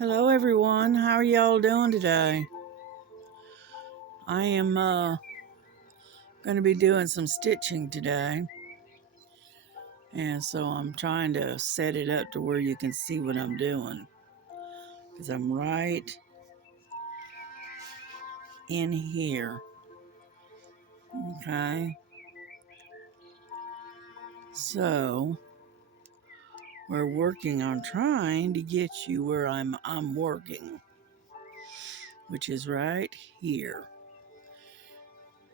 Hello everyone, how are y'all doing today? I am going to be doing some stitching today, and so I'm trying to set it up to where you can see what I'm doing, because I'm right in here. Okay, so we're working on trying to get you where I'm working, which is right here.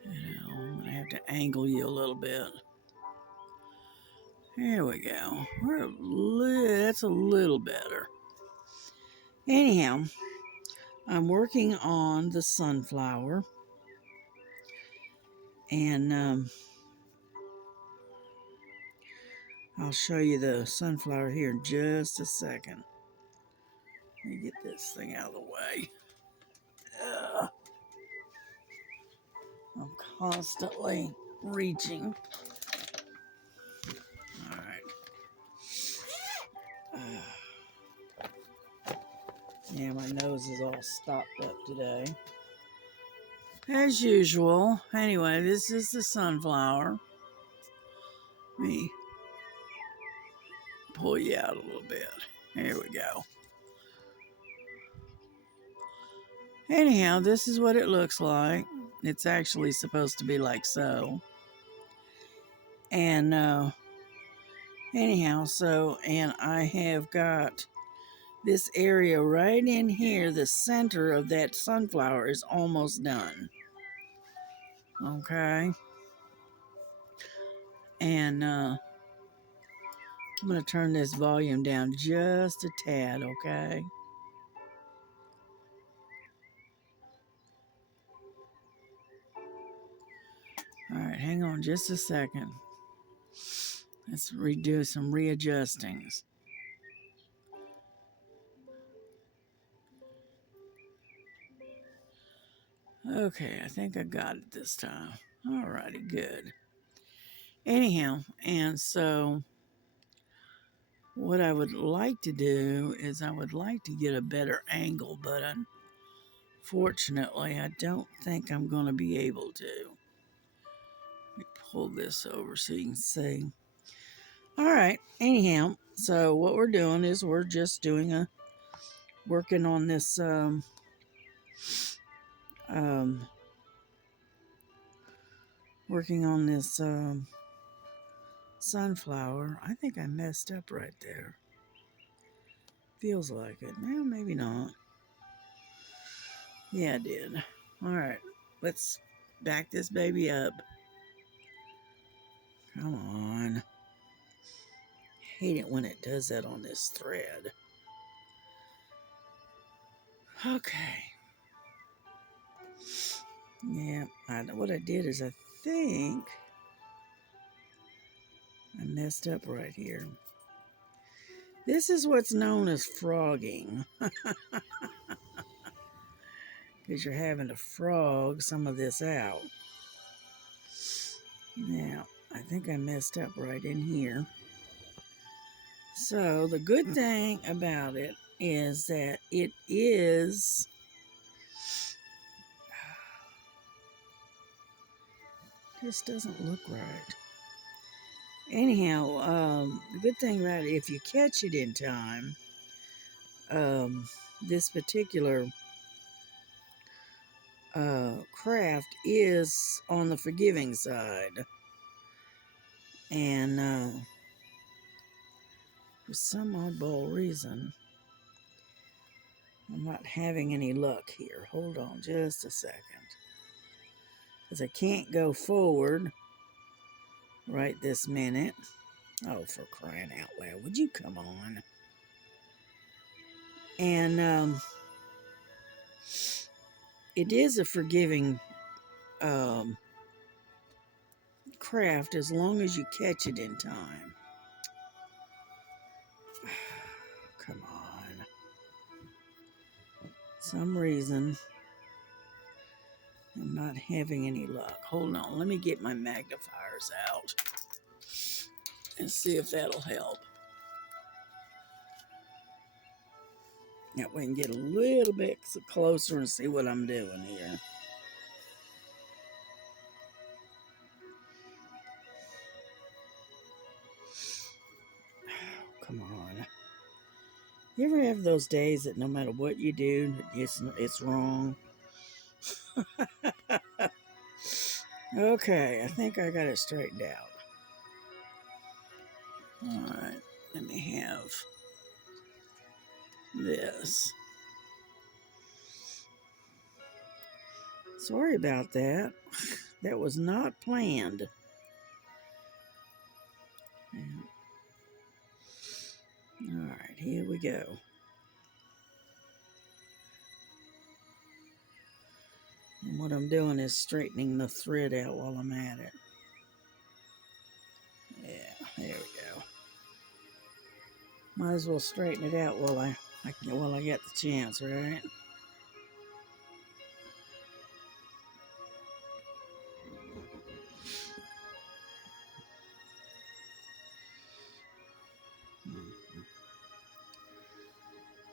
I'm gonna have to angle you a little bit. There we go. That's a little better. Anyhow, I'm working on the sunflower, and I'll show you the sunflower here in just a second. Let me get this thing out of the way. I'm constantly reaching. All right. Yeah, my nose is all stopped up today. As usual. Anyway, this is the sunflower. Let me pull you out a little bit. There we go. Anyhow, this is what it looks like. It's actually supposed to be like so. And anyhow, and I have got this area right in here. The center of that sunflower is almost done. Okay. And I'm going to turn this volume down just a tad, okay? All right, hang on just a second. Let's redo some readjustings. Okay, I think I got it this time. All righty, good. Anyhow, and so what I would like to do is I would like to get a better angle, but unfortunately, I don't think I'm going to be able to. Let me pull this over so you can see. All right, anyhow, so what we're doing is we're just doing working on this um, working on this sunflower. I think I messed up right there. Feels like it. Well, maybe not. Yeah, I did. All right, let's back this baby up. Come on. Hate it when it does that on this thread. Okay. Yeah, what I did is I think I messed up right here. This is what's known as frogging. Because you're having to frog some of this out. Now, I think I messed up right in here. So, the good thing about it is that it is... This doesn't look right. Anyhow, the good thing about it, if you catch it in time, this particular craft is on the forgiving side. And for some oddball reason, I'm not having any luck here. Hold on just a second. Because I can't go forward right this minute. Oh, for crying out loud. Would you come on? And it is a forgiving craft as long as you catch it in time. Come on. Some reason I'm not having any luck. Hold on, let me get my magnifiers out and see if that'll help. That way we can get a little bit closer and see what I'm doing here. Oh, come on. You ever have those days that no matter what you do, it's wrong? Okay, I think I got it straightened out. Alright, let me have this. Sorry about that. That was not planned. Alright, here we go. And what I'm doing is straightening the thread out while I'm at it. Yeah, there we go. Might as well straighten it out while I get the chance, right?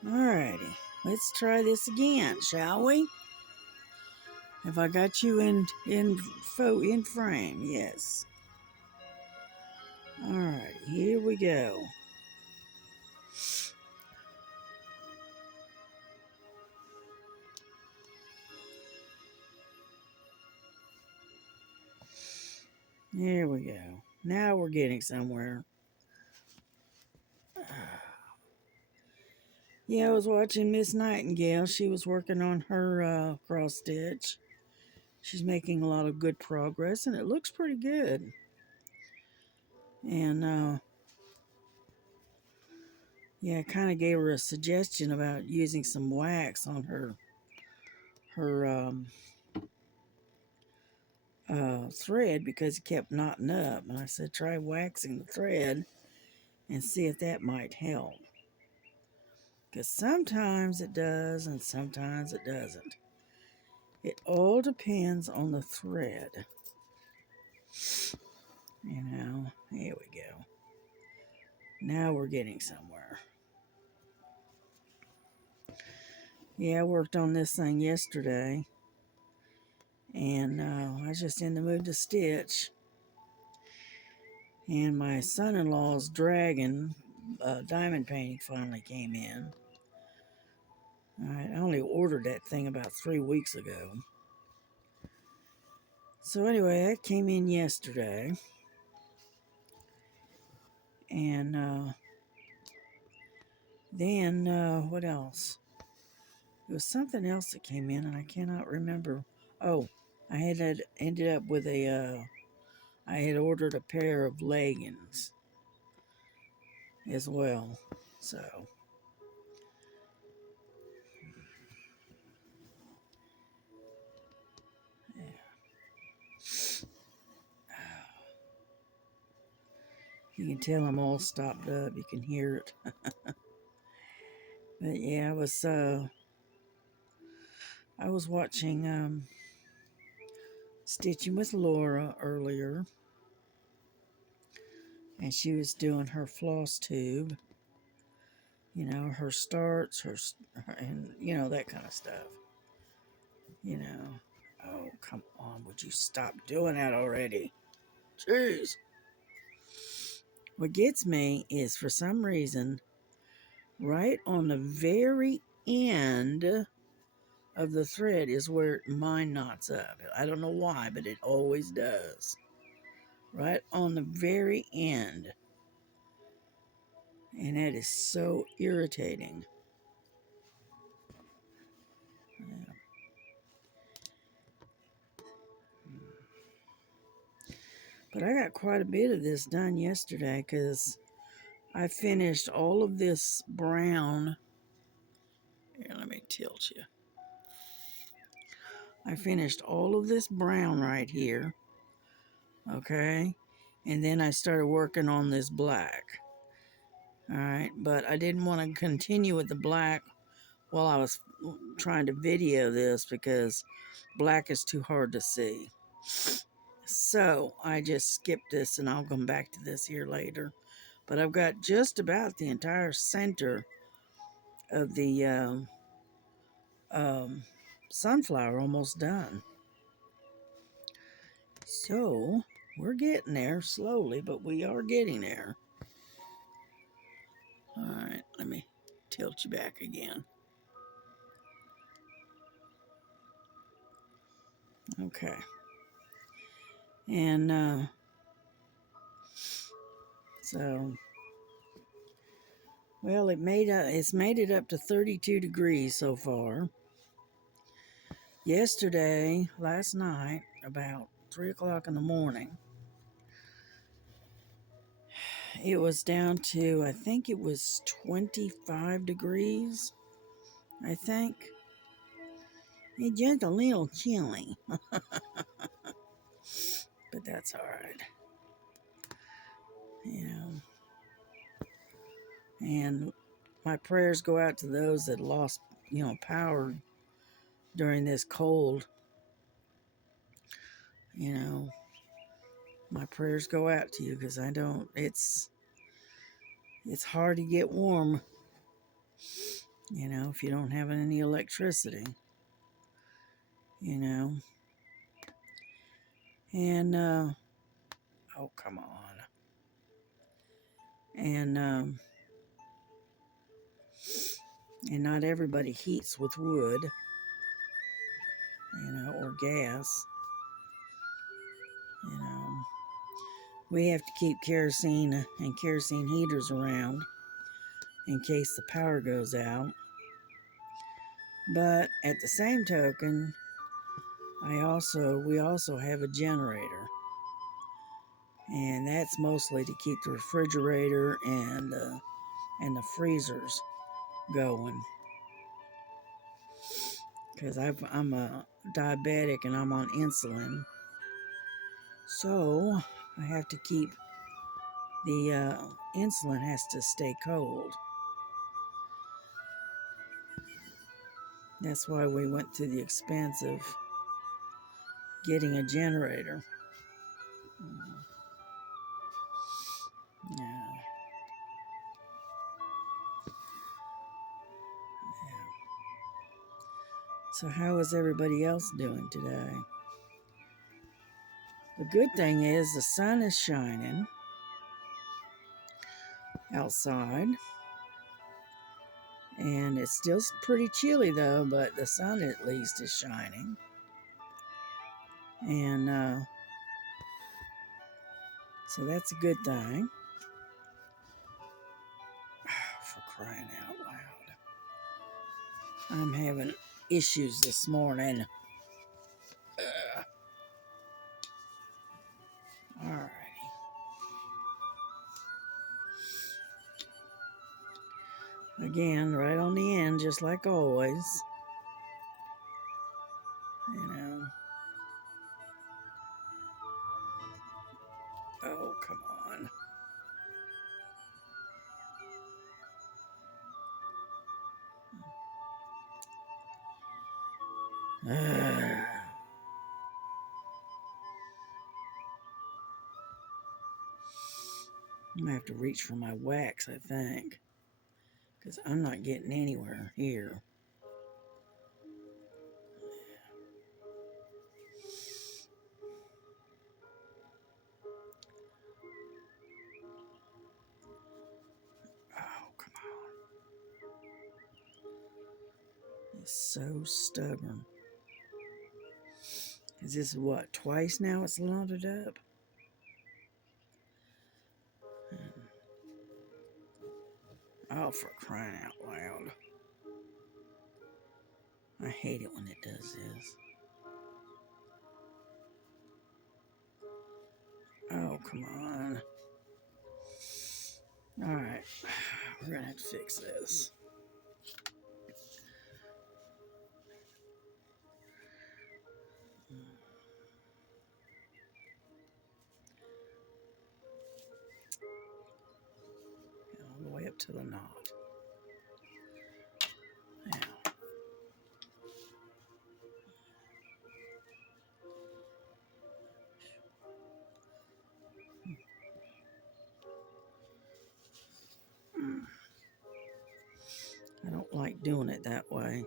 Alrighty, let's try this again, shall we? Have I got you in frame? Yes. Alright, here we go. There we go. Now we're getting somewhere. Yeah, I was watching Miss Nightingale. She was working on her cross stitch. She's making a lot of good progress, and it looks pretty good. And yeah, I kind of gave her a suggestion about using some wax on her thread because it kept knotting up. And I said, try waxing the thread and see if that might help. Because sometimes it does and sometimes it doesn't. It all depends on the thread. You know, here we go. Now we're getting somewhere. Yeah, I worked on this thing yesterday. And I was just in the mood to stitch. And my son-in-law's dragon diamond painting finally came in. I only ordered that thing about 3 weeks ago. So anyway, that came in yesterday. And then what else? There was something else that came in and I cannot remember. Oh, I had ended up with I had ordered a pair of leggings as well. So you can tell I'm all stopped up. You can hear it. But yeah, I was watching Stitching with Laura earlier, and she was doing her floss tube. You know, her starts, and you know that kind of stuff. You know, oh come on, would you stop doing that already? Jeez. What gets me is for some reason, right on the very end of the thread is where mine knots up. I don't know why, but it always does. Right on the very end. And that is so irritating. Yeah. But I got quite a bit of this done yesterday because I finished all of this brown. Here, let me tilt you. I finished all of this brown right here. Okay. And then I started working on this black. All right. But I didn't want to continue with the black while I was trying to video this because black is too hard to see. So I just skipped this and I'll come back to this here later. But I've got just about the entire center of the sunflower almost done. So we're getting there slowly, but we are getting there. All right, let me tilt you back again. Okay. And so, well, it's made it up to 32 degrees so far. Yesterday, last night, about 3 o'clock in the morning, it was down to, I think it was 25 degrees, I think. It's just a little chilly, but that's all right. You know, and my prayers go out to those that lost, power during this cold. You know, my prayers go out to you because it's hard to get warm, if you don't have any electricity, and oh, come on. And not everybody heats with wood, or gas. We have to keep kerosene and kerosene heaters around in case the power goes out. But at the same token, we also have a generator, and that's mostly to keep the refrigerator and the freezers going. Because I'm a diabetic and I'm on insulin, so I have to keep the insulin has to stay cold. That's why we went to the expense of getting a generator. Yeah. So how is everybody else doing today? The good thing is the sun is shining outside. And it's still pretty chilly though, but the sun at least is shining. And so that's a good thing. For crying out loud. I'm having issues this morning. Alrighty. Again, right on the end, just like always. Oh, come on. I'm going to have to reach for my wax, I think. Because I'm not getting anywhere here. Oh, come on. It's so stubborn. Is this what, twice now it's loaded up? Oh, for crying out loud. I hate it when it does this. Oh, come on. Alright, we're gonna have to fix this. All the way up to the knot. Now. I don't like doing it that way.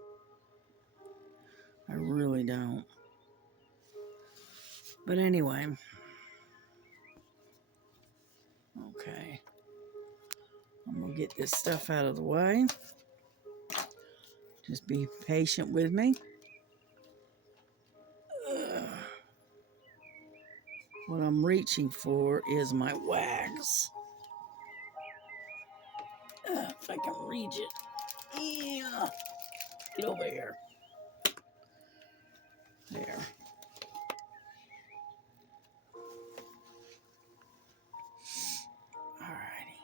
I really don't. But anyway. Okay. I'm going to get this stuff out of the way. Just be patient with me. What I'm reaching for is my wax. If I can reach it. Yeah. Get over here. There. Alrighty.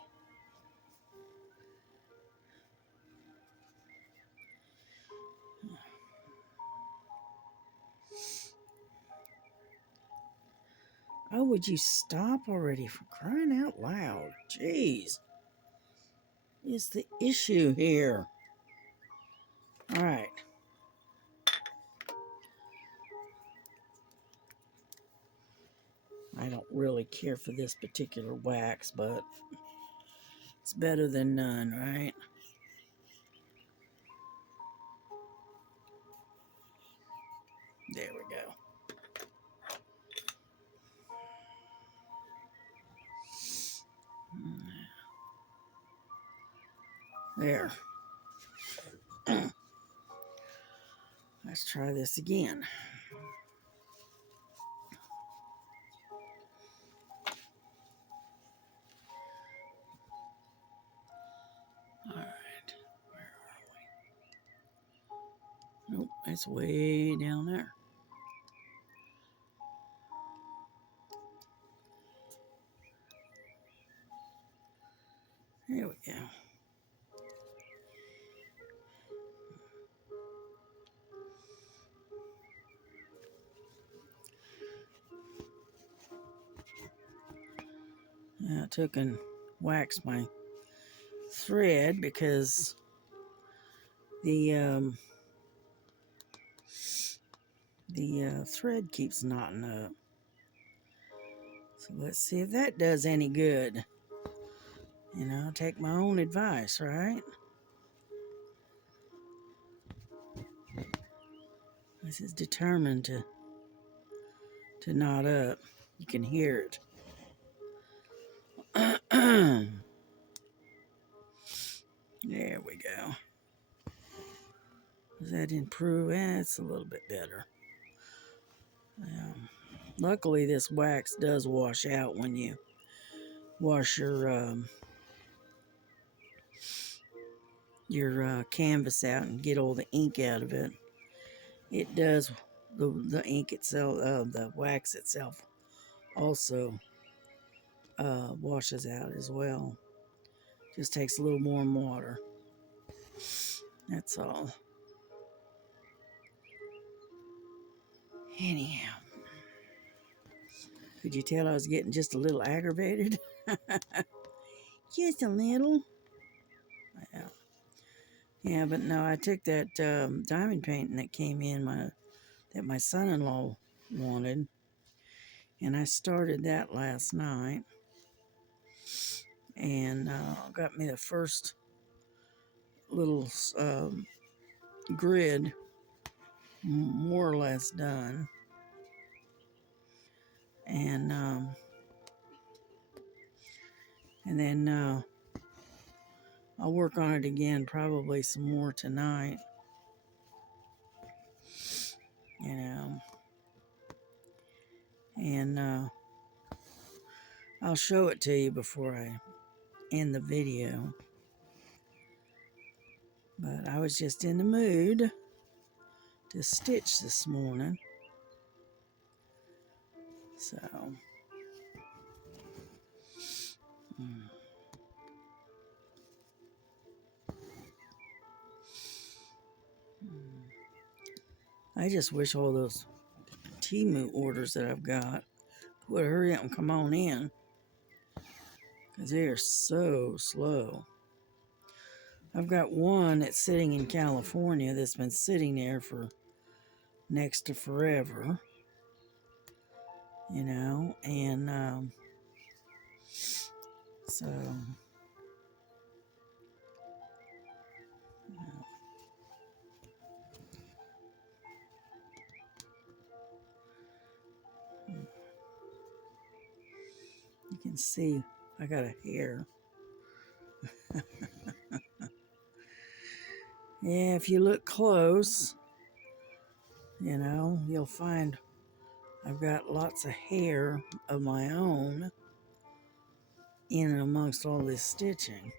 Oh, would you stop already, for crying out loud? Jeez. What's the issue here? Alright. I don't really care for this particular wax, but it's better than none, right? There we go. There. Let's try this again. Alright. Where are we? Nope, it's way down there. There we go. I took and waxed my thread because the thread keeps knotting up. So let's see if that does any good. You know, take my own advice, right? This is determined to knot up. You can hear it. There we go. Does that improve? It's a little bit better. Luckily, this wax does wash out when you wash your canvas out and get all the ink out of it. It does. The ink itself, the wax itself, also washes out as well. Just takes a little warm water. That's all. Anyhow, could you tell I was getting just a little aggravated? Just a little. Yeah. Yeah, but no, I took that diamond painting that came in that my son-in-law wanted, and I started that last night, and got me the first little grid more or less done, and then I'll work on it again, probably some more tonight, you know, and I'll show it to you before I end the video. But I was just in the mood to stitch this morning, so I just wish all those Temu orders that I've got would hurry up and come on in, because they are so slow. I've got one that's sitting in California that's been sitting there for next to forever, you know, and so can see I got a hair. Yeah, if you look close, you know, you'll find I've got lots of hair of my own in and amongst all this stitching.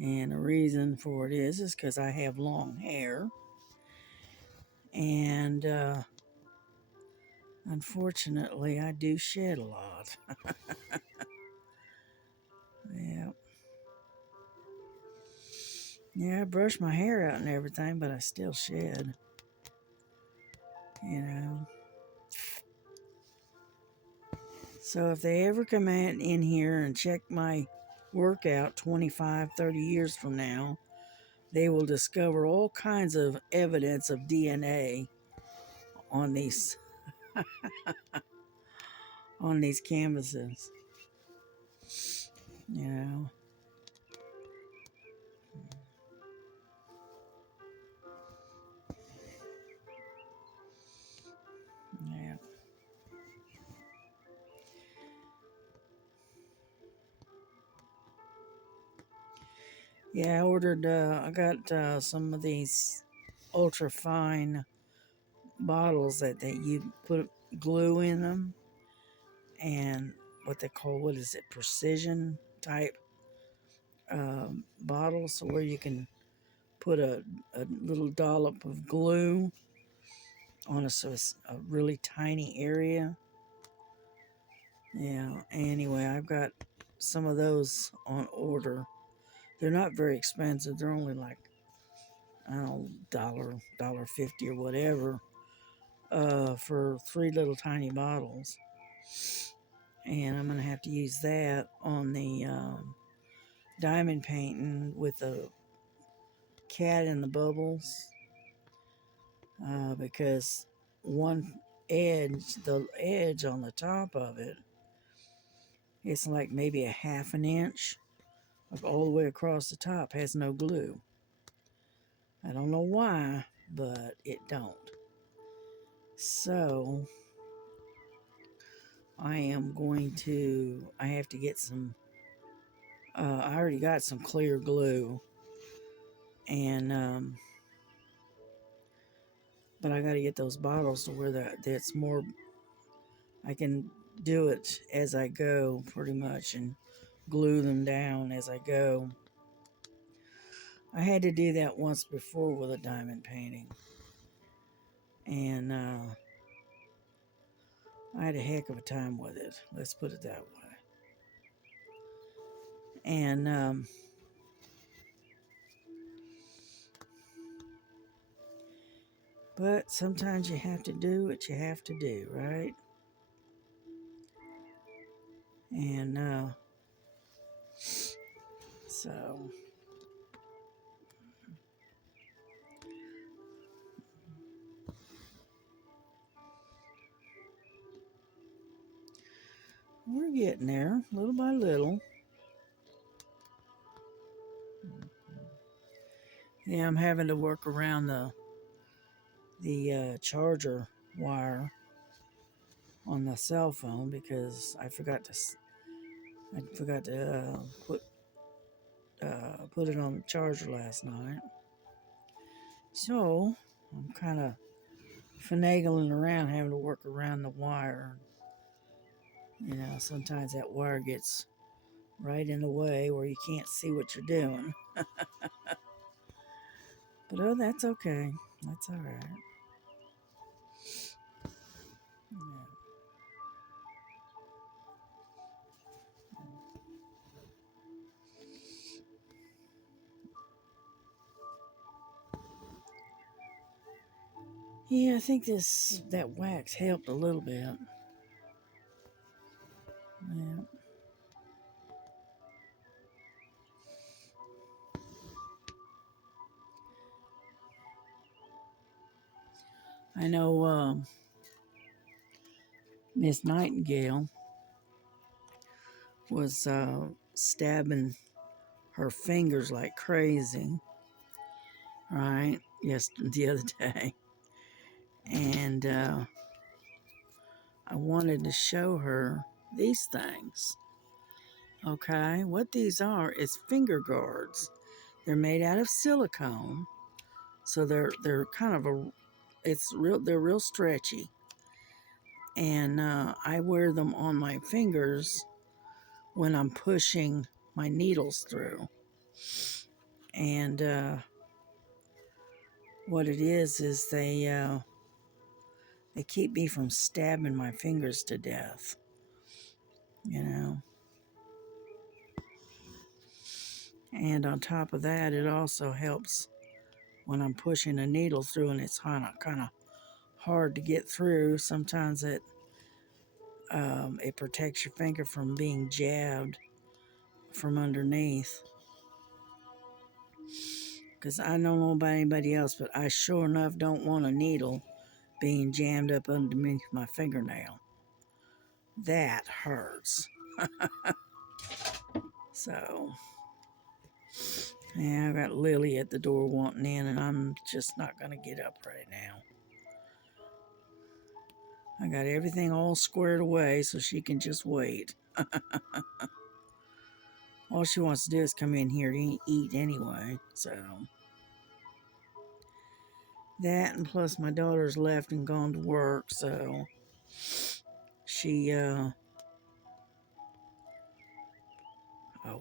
And the reason for it is because I have long hair. And unfortunately, I do shed a lot. Yeah. Yeah, I brush my hair out and everything, but I still shed. You know. So if they ever come in here and check my work out 25, 30 years from now, they will discover all kinds of evidence of DNA on these on these canvases. You know. Yeah. Yeah, I ordered, I got some of these ultra fine bottles that you put glue in them, and what they call, what is it, precision type bottles, so where you can put a little dollop of glue on a really tiny area. Yeah, anyway, I've got some of those on order. They're not very expensive. They're only like, I don't know, $1.50 or whatever, for 3 little tiny bottles. And I'm going to have to use that on the diamond painting with the cat in the bubbles, because the edge on the top of it, it's like maybe a half an inch all the way across the top, has no glue. I don't know why, but it don't. So I have to get some, I already got some clear glue, and but I got to get those bottles to where that's more, I can do it as I go pretty much and glue them down as I go. I had to do that once before with a diamond painting, and I had a heck of a time with it. Let's put it that way. And but sometimes you have to do what you have to do, right? And so we're getting there, little by little. Yeah, I'm having to work around the charger wire on the cell phone because I forgot to put it on the charger last night. So I'm kind of finagling around, having to work around the wire. You know, sometimes that wire gets right in the way where you can't see what you're doing. But oh, that's okay. That's all right. Yeah, I think that wax helped a little bit. Yeah. I know Miss Nightingale was stabbing her fingers like crazy, right? Yes, the other day. And I wanted to show her these things. Okay, what these are is finger guards. They're made out of silicone, so they're kind of they're real stretchy, and I wear them on my fingers when I'm pushing my needles through. And what it is they keep me from stabbing my fingers to death, you know. And on top of that, it also helps when I'm pushing a needle through and it's kind of hard to get through. Sometimes it protects your finger from being jabbed from underneath. Because I don't know about anybody else, but I sure enough don't want a needle being jammed up underneath my fingernail. That hurts. So, yeah, I've got Lily at the door wanting in, and I'm just not going to get up right now. I got everything all squared away so she can just wait. All she wants to do is come in here to eat anyway, so. That, and plus my daughter's left and gone to work, so she, oh,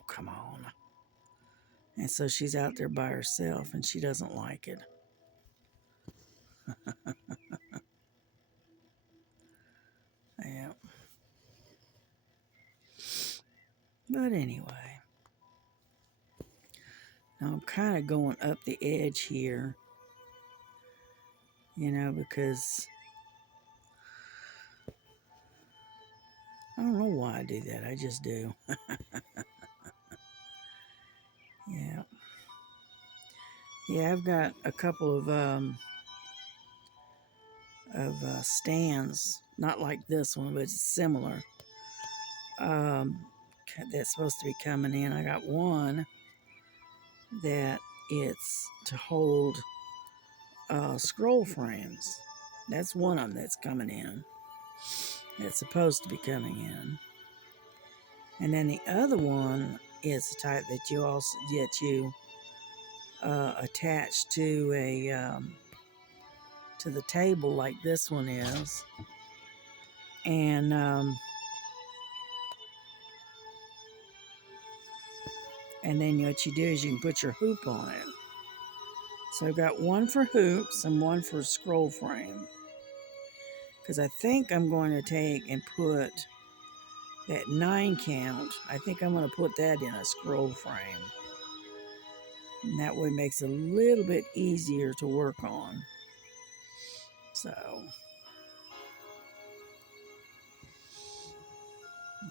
come on. And so she's out there by herself, and she doesn't like it. Yeah. But anyway, now I'm kind of going up the edge here, you know, because I don't know why I do that. I just do. Yeah. Yeah, I've got a couple of stands, not like this one, but it's similar. That's supposed to be coming in. I got one that it's to hold scroll frames. That's one of them that's coming in. It's supposed to be coming in. And then the other one is the type that you attach to to the table like this one is. And then what you do is you can put your hoop on it. So I've got one for hoops and one for scroll frame. Because I think I'm going to take and put that 9 count. I think I'm going to put that in a scroll frame. And that way it makes it a little bit easier to work on. So,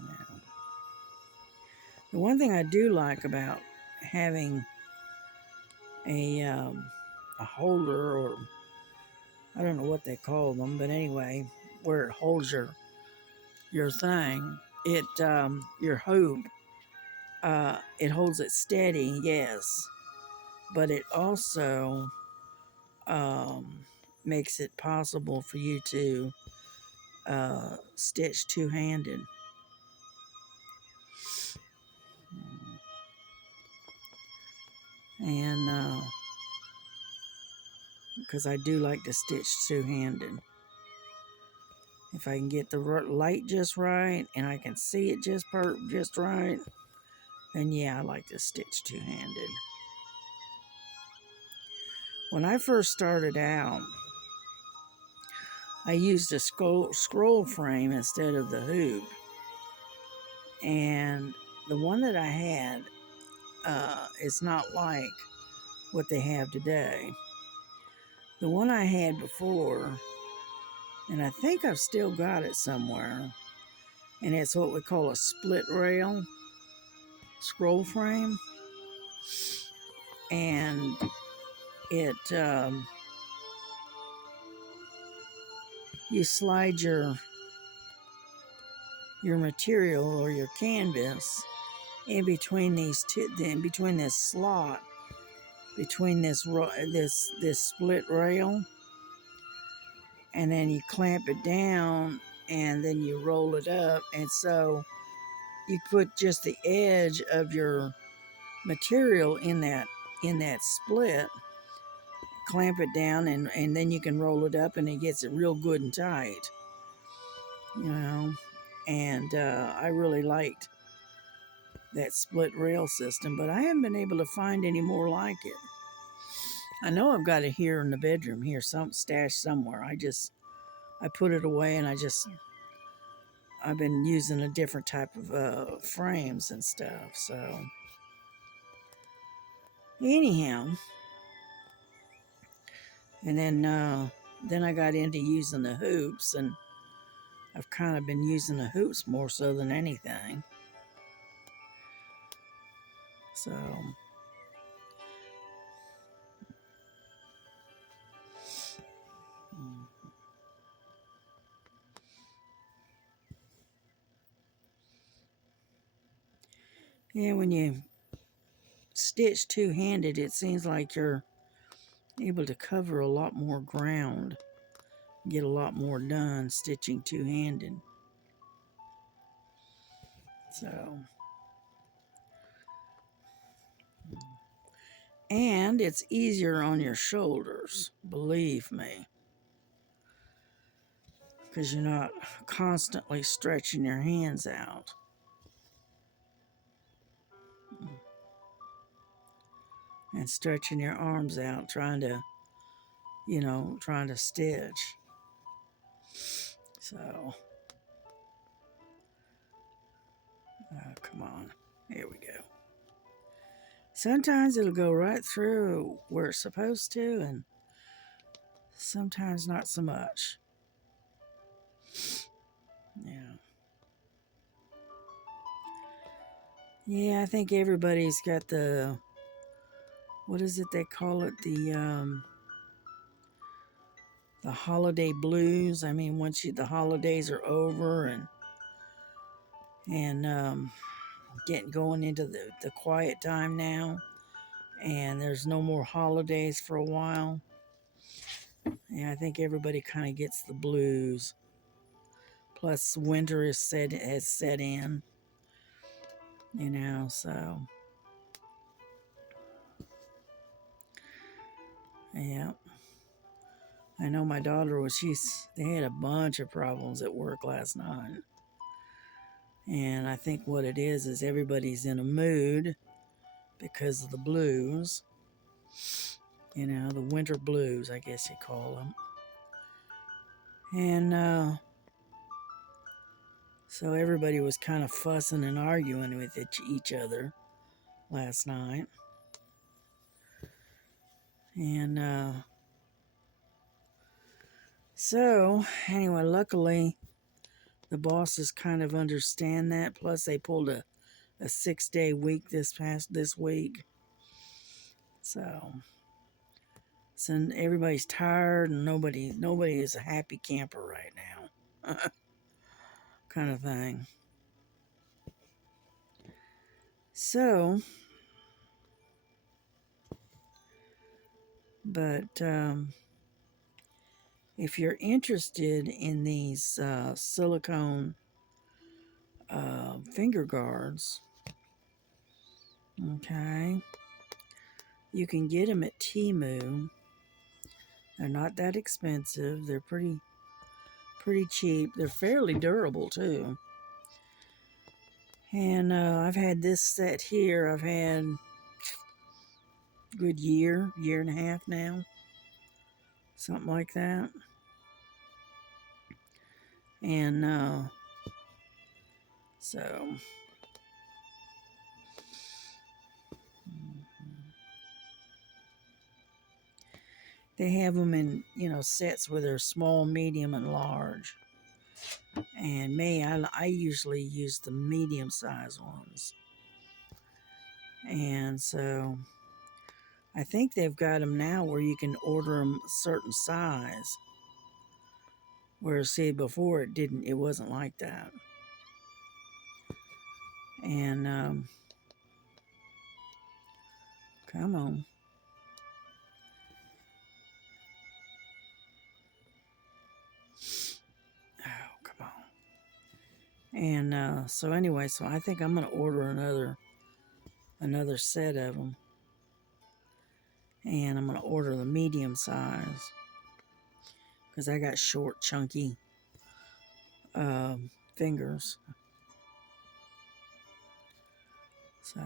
yeah. The one thing I do like about having a holder, or I don't know what they call them, but anyway, where it holds your thing, your hoop, it holds it steady, yes, but it also makes it possible for you to stitch two-handed. And because I do like to stitch two-handed. If I can get the light just right and I can see it just right, then yeah, I like to stitch two-handed. When I first started out, I used a scroll frame instead of the hoop. And the one that I had is not like what they have today. The one I had before, and I think I've still got it somewhere, and it's what we call a split rail scroll frame. And it, you slide your material or your canvas in between these two, in between this slot, between this split rail, and then you clamp it down and then you roll it up, and so you put just the edge of your material in that split, clamp it down, and then you can roll it up, and it gets it real good and tight, you know. And I really liked that split rail system, but I haven't been able to find any more like it. I know I've got it here in the bedroom here, some stashed somewhere. I put it away, and I've been using a different type of frames and stuff. So anyhow, and then I got into using the hoops, and I've kind of been using the hoops more so than anything. So yeah, when you stitch two-handed, it seems like you're able to cover a lot more ground, get a lot more done stitching two-handed. So, and it's easier on your shoulders, believe me, because you're not constantly stretching your hands out and stretching your arms out trying to, trying to stitch. So, come on. Here we go. Sometimes it'll go right through where it's supposed to, and sometimes not so much. Yeah. Yeah, I think everybody's got what is it they call it? The holiday blues. I mean, once the holidays are over and getting going into the quiet time now, and there's no more holidays for a while. Yeah, I think everybody kind of gets the blues. Plus, winter has set in, so yeah. I know my daughter they had a bunch of problems at work last night. And I think what it is everybody's in a mood because of the blues. The winter blues, I guess you call them. And so everybody was kind of fussing and arguing with each other last night. And so, anyway, luckily, the bosses kind of understand that. Plus, they pulled a 6-day week this week. So everybody's tired, and nobody is a happy camper right now, kind of thing. So, but if you're interested in these silicone finger guards, okay, you can get them at Temu. They're not that expensive. They're pretty cheap. They're fairly durable too. And I've had this set here. I've had a good year and a half now, something like that. And so they have them in sets where they're small, medium, and large. And I usually use the medium size ones. And so I think they've got them now where you can order them a certain size. Whereas, see, before it wasn't like that. And come on. Oh, come on. And so anyway, so I think I'm going to order another set of them. And I'm going to order the medium size because I got short, chunky fingers. So,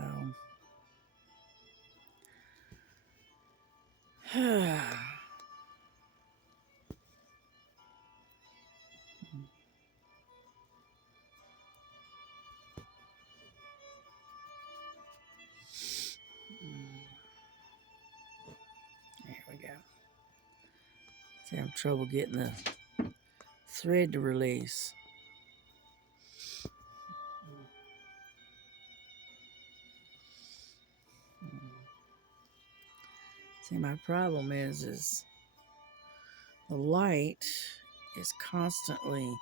there we go. See, I'm having trouble getting the thread to release. See, my problem is the light is constantly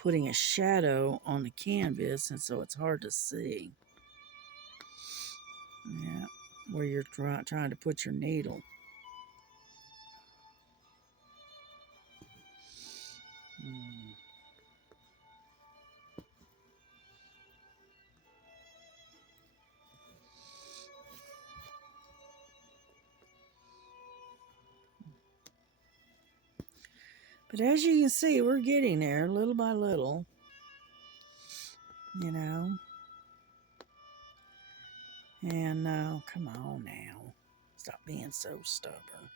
putting a shadow on the canvas, and so it's hard to see. Yeah, where you're trying to put your needle. But as you can see, we're getting there little by little, you know. And come on now, stop being so stubborn.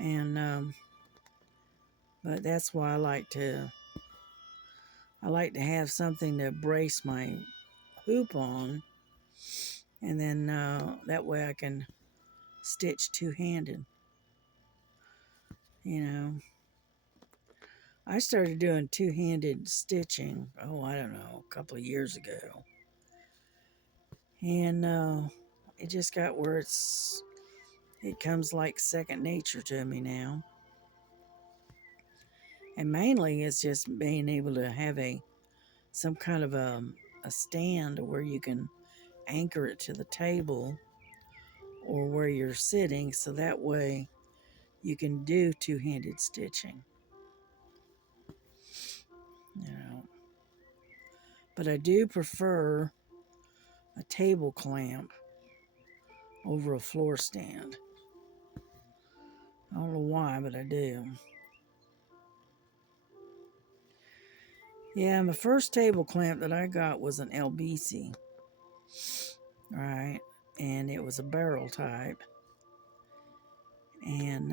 And but that's why I like to have something to brace my hoop on, and then that way I can stitch two-handed. You know, I started doing two-handed stitching, oh, I don't know, a couple of years ago. And it just got where it comes like second nature to me now. And mainly it's just being able to have some kind of a stand where you can anchor it to the table or where you're sitting, so that way you can do two-handed stitching. You know, but I do prefer a table clamp over a floor stand. I don't know why, but I do. Yeah, my first table clamp that I got was an LBC, right? And it was a barrel type. And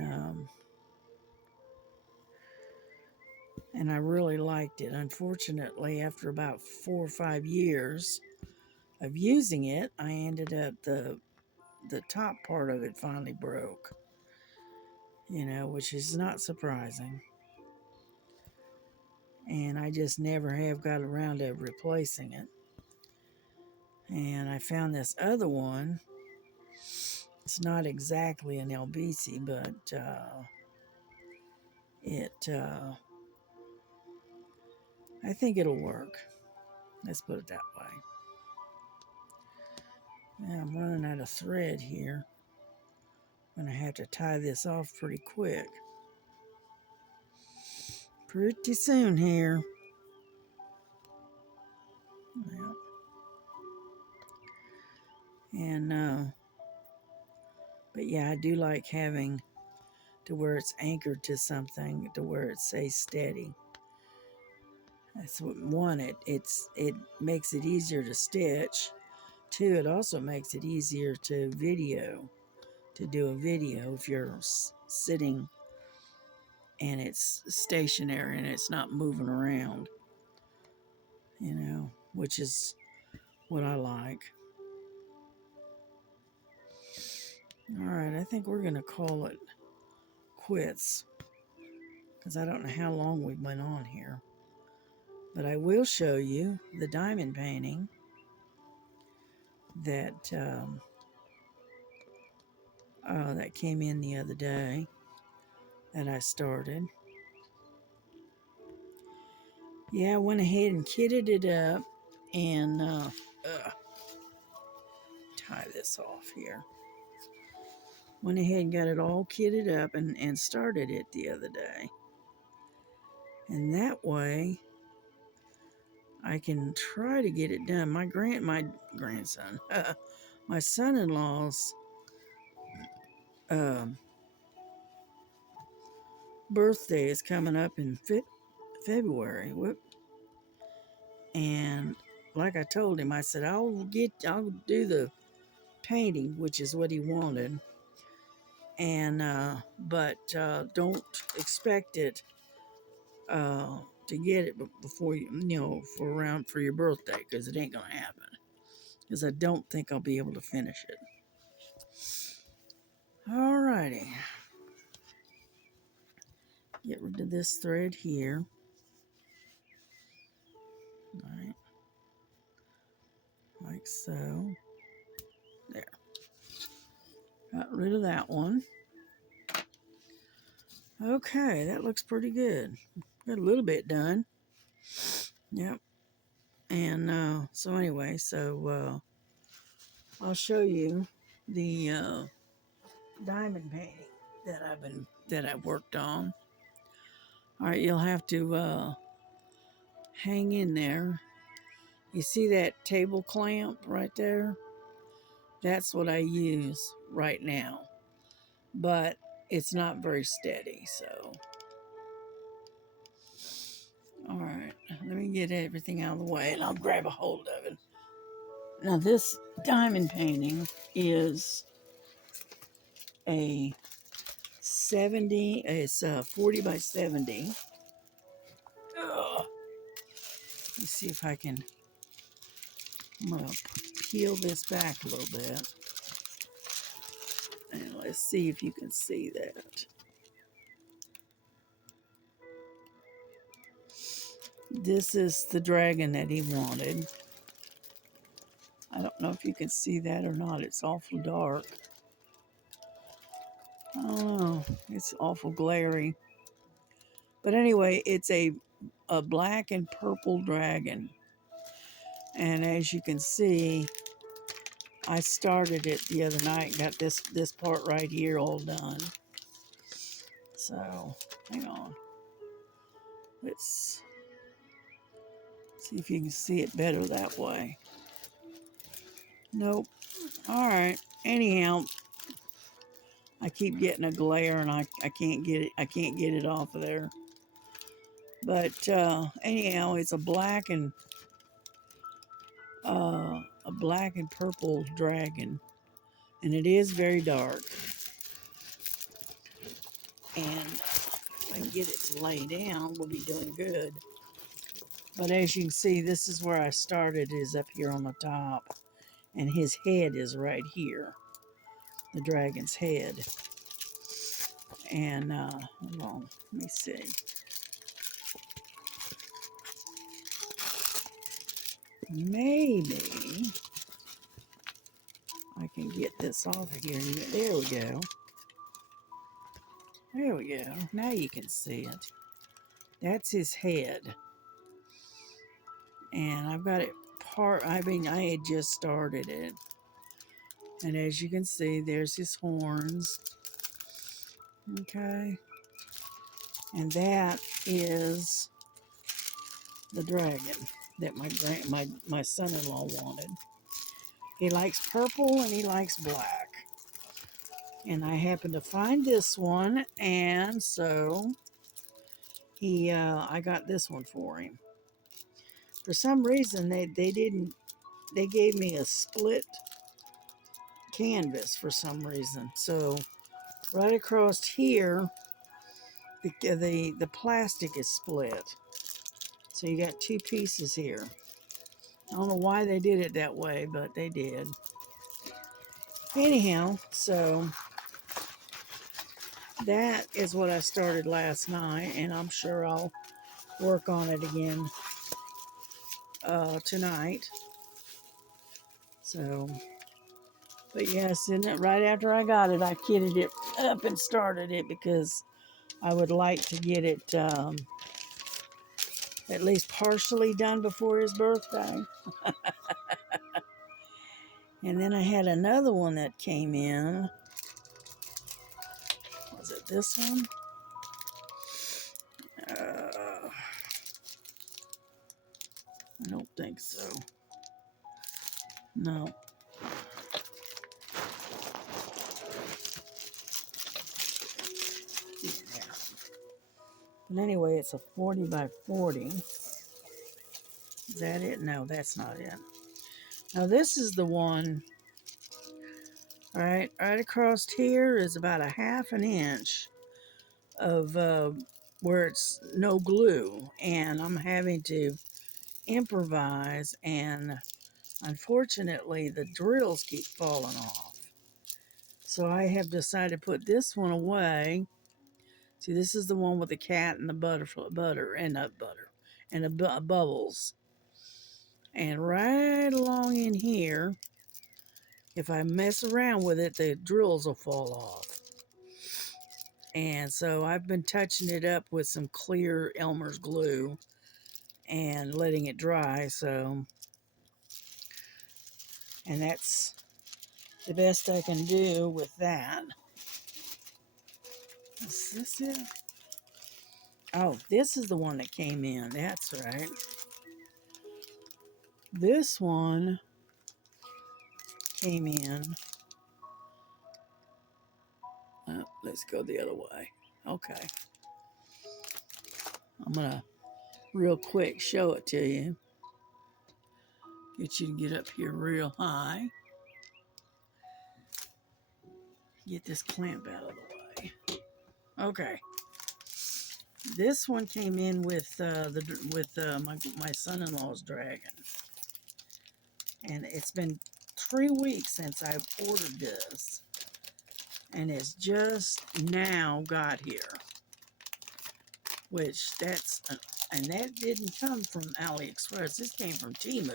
I really liked it. Unfortunately, after about 4 or 5 years of using it, I ended up the top part of it finally broke. You know, which is not surprising. And I just never have got around to replacing it. And I found this other one. It's not exactly an LBC, but I think it'll work. Let's put it that way. Now I'm running out of thread here. I'm going to have to tie this off pretty quick. Pretty soon here. Well, and but yeah, I do like having to where it's anchored to something to where it stays steady. That's what one, it makes it easier to stitch. Two, it also makes it easier to do a video if you're sitting and it's stationary and it's not moving around, you know, which is what I like. All right, I think we're going to call it quits because I don't know how long we've been on here. But I will show you the diamond painting that that came in the other day that I started. Yeah, I went ahead and kitted it up and tie this off here. Went ahead and got it all kitted up and started it the other day. And that way I can try to get it done. My grandson, my son-in-law's birthday is coming up in February. And like I told him, I said, I'll do the painting, which is what he wanted. And, but don't expect it to get it before for your birthday, because it ain't gonna happen. Because I don't think I'll be able to finish it. Alrighty. Get rid of this thread here. Alright. Like so. There. Got rid of that one. Okay, that looks pretty good. Got a little bit done. Yep. And so anyway, I'll show you the diamond painting that I've worked on. All right, you'll have to hang in there. You see that table clamp right there? That's what I use right now, but it's not very steady, so. All right, let me get everything out of the way and I'll grab a hold of it. Now this diamond painting is a 40 by 70. Ugh. Let's see if I'm gonna peel this back a little bit. And let's see if you can see that. This is the dragon that he wanted. I don't know if you can see that or not. It's awful dark. I don't know. It's awful glary. But anyway, it's a black and purple dragon. And as you can see, I started it the other night. Got this part right here all done. So, hang on. Let's see if you can see it better that way. Nope. All right. Anyhow, I keep getting a glare and I can't get it. I can't get it off of there. But anyhow, it's a black and purple dragon, and it is very dark. And if I can get it to lay down, we'll be doing good. But as you can see, this is where I started, is up here on the top, and his head is right here, the dragon's head. And hold on, let me see. Maybe I can get this off of here. There we go. There we go. Now you can see it. That's his head. And I've got it I had just started it. And as you can see, there's his horns. Okay. And that is the dragon that my son-in-law wanted. He likes purple and he likes black. And I happened to find this one, and so I got this one for him. For some reason, they gave me a split canvas for some reason. So right across here, the plastic is split. So you got two pieces here. I don't know why they did it that way, but they did. Anyhow, so that is what I started last night, and I'm sure I'll work on it again tonight. So, but yes, right after I got it, I kitted it up and started it because I would like to get it at least partially done before his birthday. And then I had another one that came in. Was it this one? I don't think so. No. Yeah. But anyway, it's a 40 by 40. Is that it? No, that's not it. Now this is the one, right across here is about a half an inch of where it's no glue, and I'm having to improvise, and unfortunately the drills keep falling off. So I have decided to put this one away. See, this is the one with the cat and the butter and nut butter and the bubbles. And right along in here, if I mess around with it, the drills will fall off. And so I've been touching it up with some clear Elmer's glue and letting it dry. So, and that's the best I can do with that. Is this it? Oh, this is the one that came in. That's right. This one came in. Let's go the other way. Okay. I'm going to real quick show it to you. Get you to get up here real high. Get this clamp out of the way. Okay. This one came in with my son-in-law's dragon. And it's been 3 weeks since I've ordered this. And it's just now got here. Which and that didn't come from AliExpress. This came from Temu.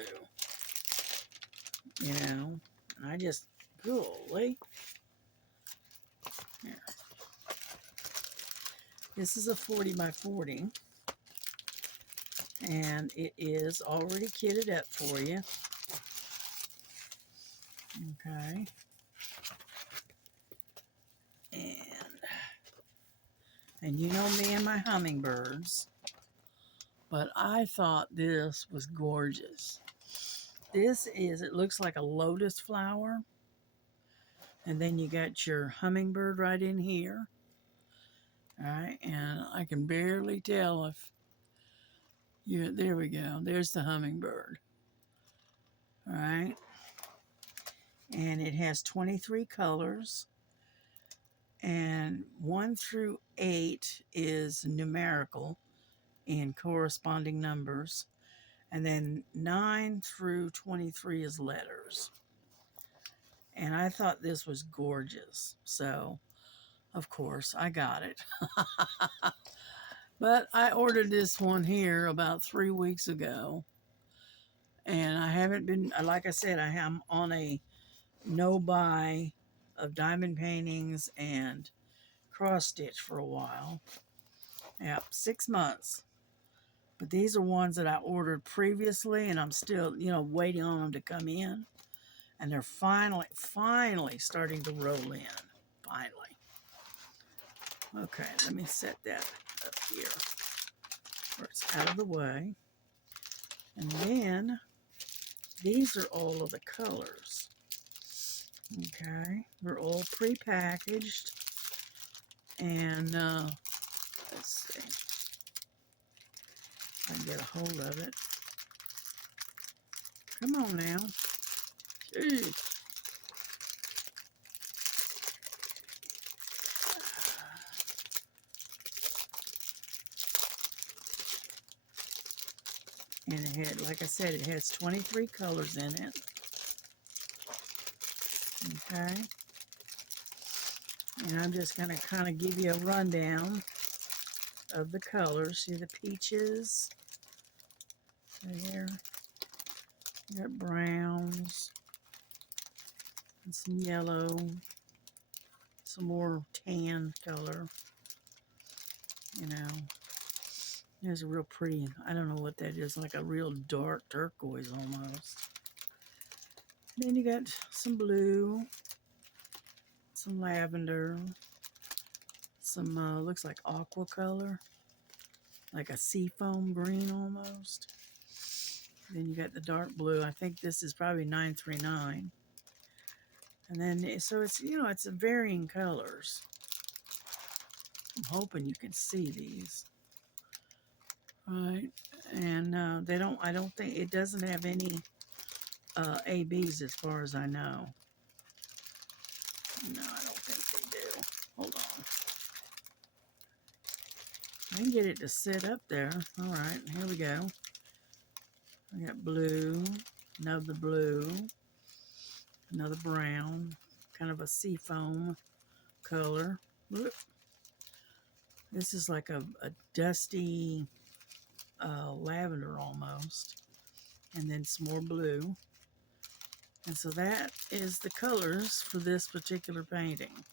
You know, and I just, golly. Here. This is a 40 by 40. And it is already kitted up for you. Okay. And you know me and my hummingbirds. But I thought this was gorgeous. This is, it looks like a lotus flower. And then you got your hummingbird right in here. All right, and I can barely tell if you, there we go. There's the hummingbird. All right. And it has 23 colors. And 1 through 8 is numerical in corresponding numbers. And then 9 through 23 is letters. And I thought this was gorgeous. So, of course, I got it. But I ordered this one here about 3 weeks ago. And I haven't been, like I said, I am on a no-buy of diamond paintings and cross stitch for a while. Yep, 6 months. But these are ones that I ordered previously, and I'm still, waiting on them to come in. And they're finally starting to roll in. Finally. Okay, let me set that up here where it's out of the way. And then these are all of the colors. Okay, they're all pre-packaged. And let's see if I can get a hold of it. Come on now. Jeez. And it had, like I said, it has 23 colors in it. Okay. And I'm just going to kind of give you a rundown of the colors. See the peaches? There. You got browns. And some yellow. Some more tan color. There's a real pretty, I don't know what that is, like a real dark turquoise almost. Then you got some blue, some lavender, some looks like aqua color, like a seafoam green almost. Then you got the dark blue. I think this is probably 939. And then, so it's, you know, it's varying colors. I'm hoping you can see these. Right. And I don't think, it doesn't have any ABs as far as I know. No, I don't think they do. Hold on. I can get it to sit up there. All right, here we go. I got blue, another blue, another brown, kind of a seafoam color. Whoop. This is like a dusty lavender almost. And then some more blue. And so that is the colors for this particular painting.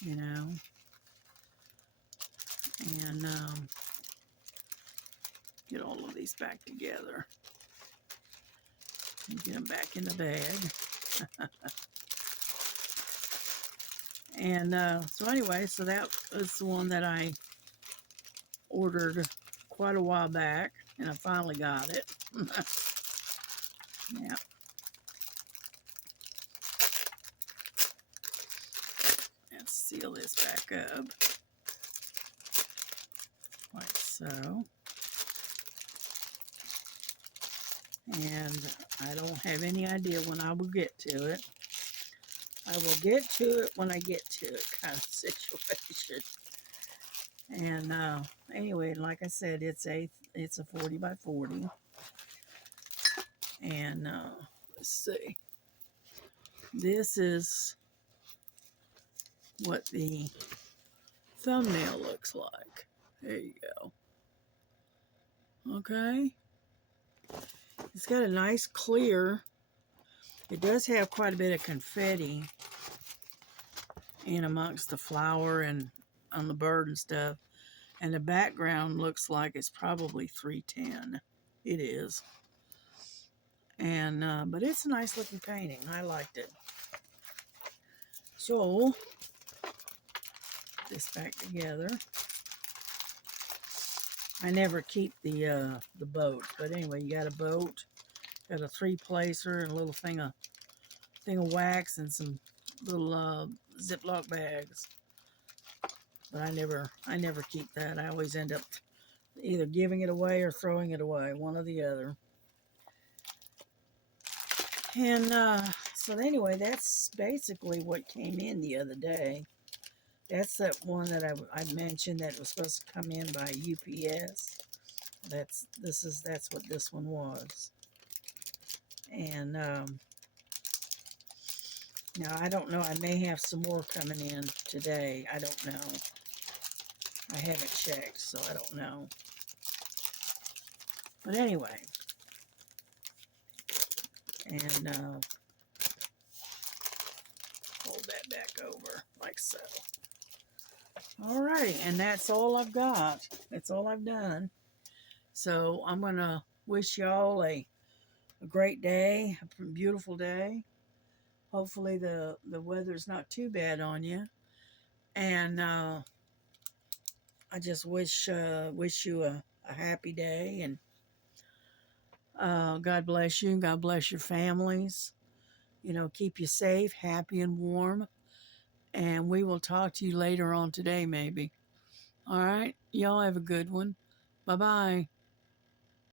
You know. And get all of these back together. And get them back in the bag. And so anyway, so that was the one that I ordered quite a while back, and I finally got it. Yeah. Let's seal this back up, like so. And I don't have any idea when I will get to it. I will get to it when I get to it, kind of situation. And anyway, like I said, it's a 40 by 40. And let's see. This is what the thumbnail looks like. There you go. Okay. It's got a nice clear. It does have quite a bit of confetti in amongst the flower and on the bird and stuff. And the background looks like it's probably 310. It is. And but it's a nice looking painting. I liked it. So this back together. I never keep the boat, but anyway, you got a boat, got a 3-placer and a little thing of wax and some little Ziploc bags. But I never keep that. I always end up either giving it away or throwing it away, one or the other. And so anyway, that's basically what came in the other day. That's that one that I mentioned that was supposed to come in by UPS. That's what this one was. And now I don't know. I may have some more coming in today. I don't know. I haven't checked, so I don't know. But anyway, and hold that back over like so. Alrighty, and that's all I've got. That's all I've done. So I'm going to wish y'all a great day, a beautiful day. Hopefully the weather's not too bad on you. And I just wish you a happy day. And God bless you. God bless your families. You know, keep you safe, happy, and warm. And we will talk to you later on today, maybe. All right? Y'all have a good one. Bye-bye.